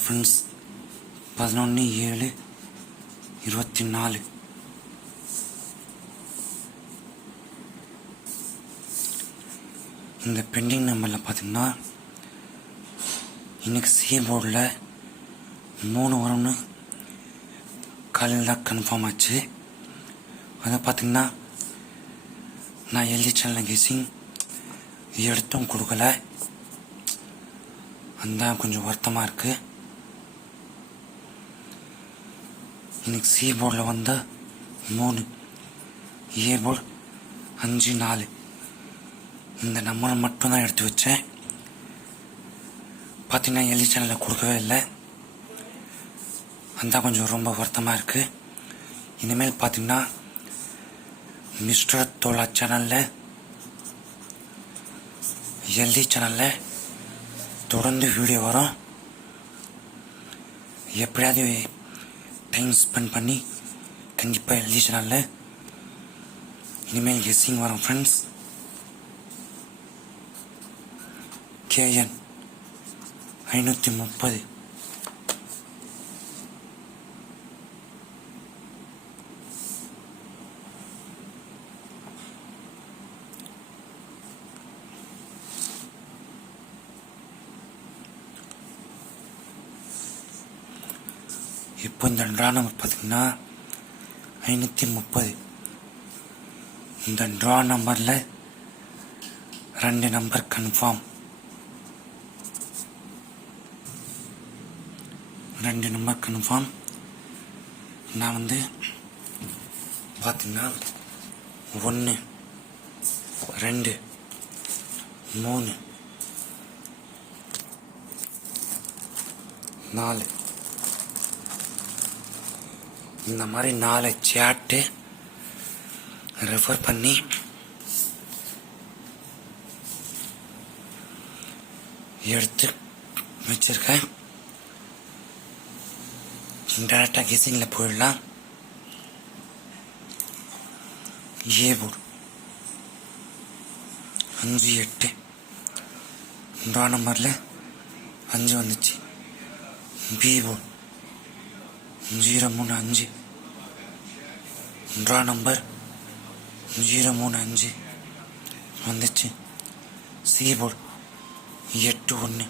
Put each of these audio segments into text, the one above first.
Friends பதினொன்று ஏழு இருபத்தி நாலு இந்த பெண்டிங் நம்பரில் பார்த்தீங்கன்னா இன்னைக்கு சி போர்டில் மூணு வரும்னு காலையில் தான் கன்ஃபார்ம் ஆச்சு. அதை பார்த்தீங்கன்னா நான் எழுதி சேனல் கேசிங் எடுத்தும் கொடுக்கல. அந்த கொஞ்சம் வருத்தமாக இருக்கு. இன்னைக்கு சி போர்டில் வந்த மூணு ஏ போர்டு அஞ்சு நாலு. இந்த நம்பரை மட்டும்தான் எடுத்து வச்சேன். பார்த்தீங்கன்னா எல்இ சேனலில் கொடுக்கவே இல்லை. அந்த கொஞ்சம் ரொம்ப வருத்தமாக இருக்குது இனிமேல் பார்த்தீங்கன்னா மிஸ்டர் தோலா சேனலில் எல்டி சேனலில் தொடர்ந்து வீடியோ வரும். எப்படியாவது டைம் ஸ்பெண்ட் பண்ணி கண்டிப்பாக எல்இ இனிமேல் கெஸ்ஸிங் வரும் ஃப்ரெண்ட்ஸ் கேஎன் ஐநூற்றி முப்பது. இப்போ இந்த ட்ரா நம்பர் பார்த்தீங்கன்னா ஐநூற்றி முப்பது. இந்த ட்ரா நம்பரில் ரெண்டு நம்பர் கன்ஃபார்ம் ரெண்டு நம்பர் கன்ஃபார்ம் நான் வந்து பார்த்தீங்கன்னா ஒன்று ரெண்டு மூணு நாலு. இந்த மாதிரி நாலு சேட்டு ரெஃபர் பண்ணி எடுத்து வச்சிருக்கேன். டேரெக்டாக கெஸிங்கில் போயிடலாம். ஏ போர்டு அஞ்சு எட்டு. ட்ரா நம்பரில் அஞ்சு வந்துச்சு. பி போர்டு ஜீரோ மூணு அஞ்சு. ட்ரா நம்பர் ஜீரோ மூணு அஞ்சு. வந்துச்சு. சி போர்டு எட்டு ஒன்று.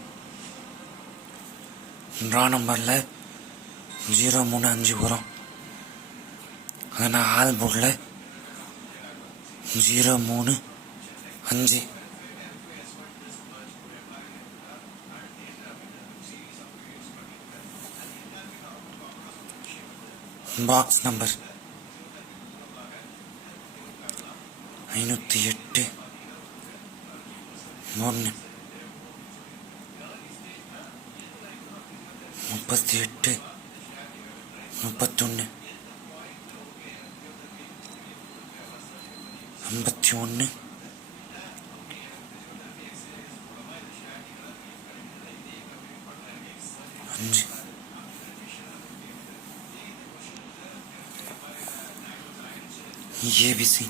ட்ரா நம்பரில் ஜீரோ மூணு அஞ்சு வரும். ஆனால் நான் ஆல் போர்டில் ஜீரோ மூணு அஞ்சு. பாக்ஸ் நம்பர் ஐநூற்றி எட்டு. ஒன்று முப்பத்தி எட்டு. முப்பத்தொன்று ஐம்பத்தி ஒன்று அஞ்சு ஏபிசி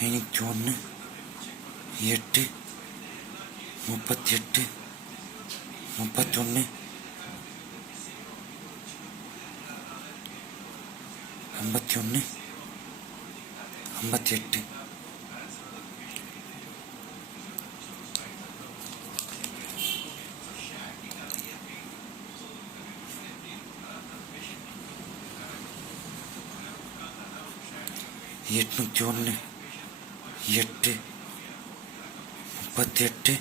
ஐநூற்றி ஒன்று எட்டு முப்பத்தி எட்டு முப்பத்தொன்று ஐம்பத்தி ஒன்று ஐம்பத்தி எட்நூற்றி ஒன்று எட்டு முப்பத்தி எட்டு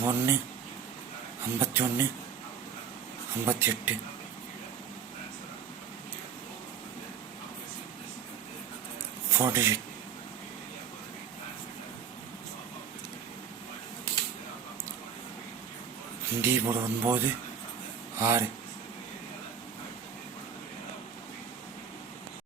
ஒன்று ஐம்பத்தி ஒன்று ஐம்பத்தி எட்டு ஃபார்ட்டி எயிட் டி போட ஒன்பது ஆறு.